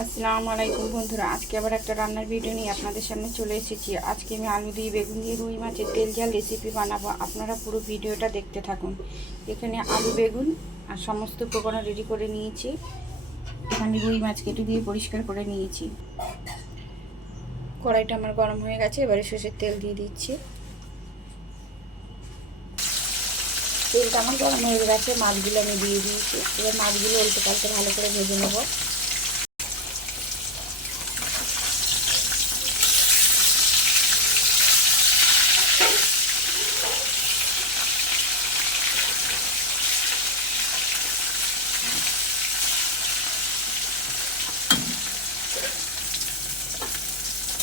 আসসালামু আলাইকুম বন্ধুরা, আজকে আবার একটা রান্নার ভিডিও নিয়ে আপনাদের সামনে চলে এসেছি। আজকে আমি আলু দিয়ে বেগুন দিয়ে রুই মাছের তেল জাল রেসিপি বানাবো। আপনারা পুরো ভিডিওটা দেখতে থাকুন। এখানে আলু, বেগুন আর সমস্ত উপকরণ রেডি করে নিয়েছি। এখানে রুই মাছ কেটে দিয়ে পরিষ্কার করে নিয়েছি। কড়াইটা আমার গরম হয়ে গেছে, এবারে সর্ষের তেল দিয়ে দিচ্ছি। তেলটা আমার গরম হয়ে গেছে, মাছগুলো আমি দিয়ে দিয়েছি। এবার মাছগুলো উল্টে পাল্টে ভালো করে ভেজে নেব।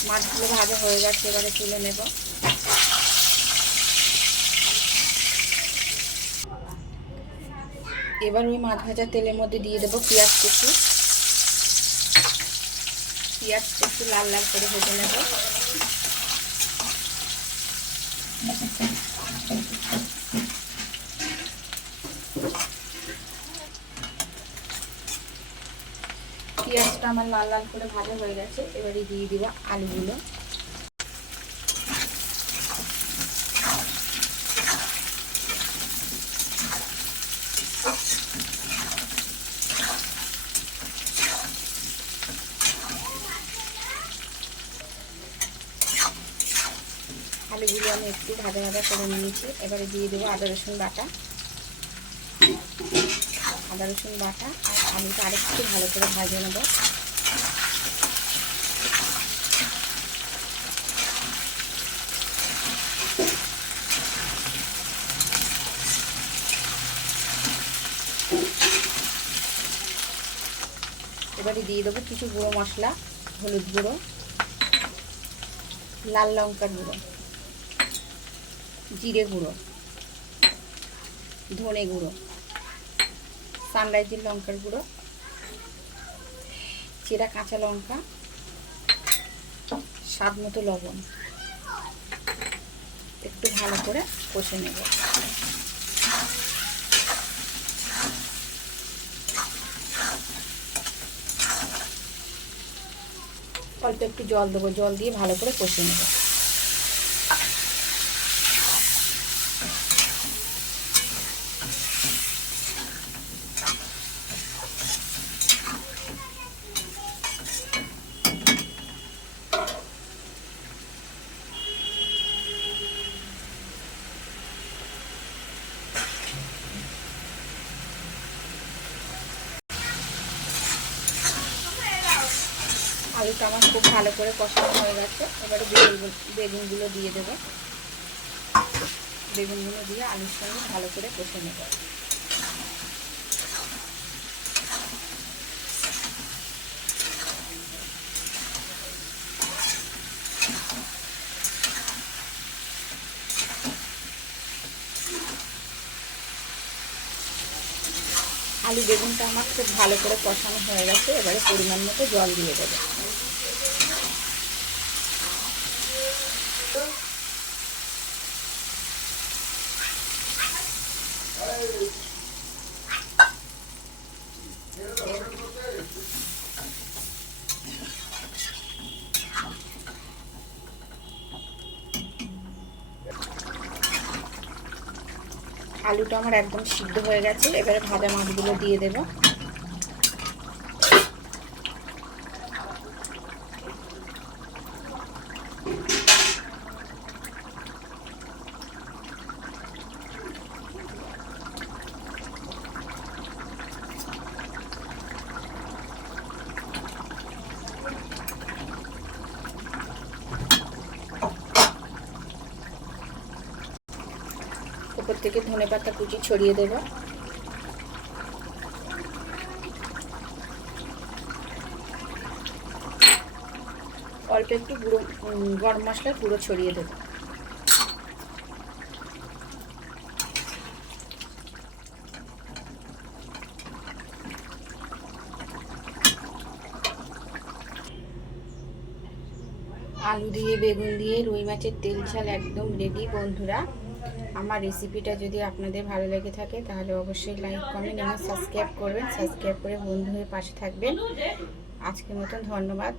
মাছগুলো ভাজা হয়ে গেছে, এবারে তুলে নেব। এবার ওই মাছ ভাজা তেলের মধ্যে দিয়ে দেবো পেঁয়াজ কুচু। পেঁয়াজটা একটু লাল লাল করে ভেজে নেব। পেঁয়াজটা আমার লাল লাল করে ভাজা হয়ে গেছে, এবারে দিয়ে দিব আলুগুলো। আলুগুলো আমি একটু ভাজা ভাজা করে নিয়েছি, এবারে দিয়ে দেবো আদা রসুন বাটা। আদা রসুন বাটা আর আলুটা আরেকটু ভালো করে ভাজে নেব। এবারে দিয়ে দেবো কিছু গুঁড়ো মশলা, হলুদ গুঁড়ো, লাল লঙ্কার গুঁড়ো, জিরে গুঁড়ো, ধনে গুঁড়ো। সানরাইজের লঙ্কার গুঁড়ো, চেরা কাঁচা লঙ্কা, স্বাদ মতো লবণ। একটু ভালো করে কষে নেব। অল্প একটু জল দেবো, জল দিয়ে ভালো করে কষে নেব। আলুটা আমার খুব ভালো করে কষানো হয়ে গেছে। এবারে বেগুন বেগুনগুলো দিয়ে দেবো। বেগুনগুলো দিয়ে আলুর সঙ্গে ভালো করে কষে নেব। আলু বেগুনটা আমার খুব ভালো করে কষানো হয়ে গেছে, এবারে পরিমাণ মতো জল দিয়ে দেবো। আলুটা আমার একদম সিদ্ধ হয়ে গেছে। এবারে ভাজা মাছগুলো দিয়ে দেব। থেকে ধনে পাতা কুচি ছড়িয়ে দেব। অল্প একটু গুঁড়ো গরম মশলার গুঁড়ো ছড়িয়ে দেবো। আলু দিয়ে, বেগুন দিয়ে, রুই মাছের তেল ঝাল একদম রেডি বন্ধুরা। আমার রেসিপিটা যদি আপনাদের ভালো লেগে থাকে, তাহলে অবশ্যই লাইক কমেন্ট এবং সাবস্ক্রাইব করবেন। সাবস্ক্রাইব করে বন্ধু হয়ে পাশে থাকবেন। আজকের মতন ধন্যবাদ।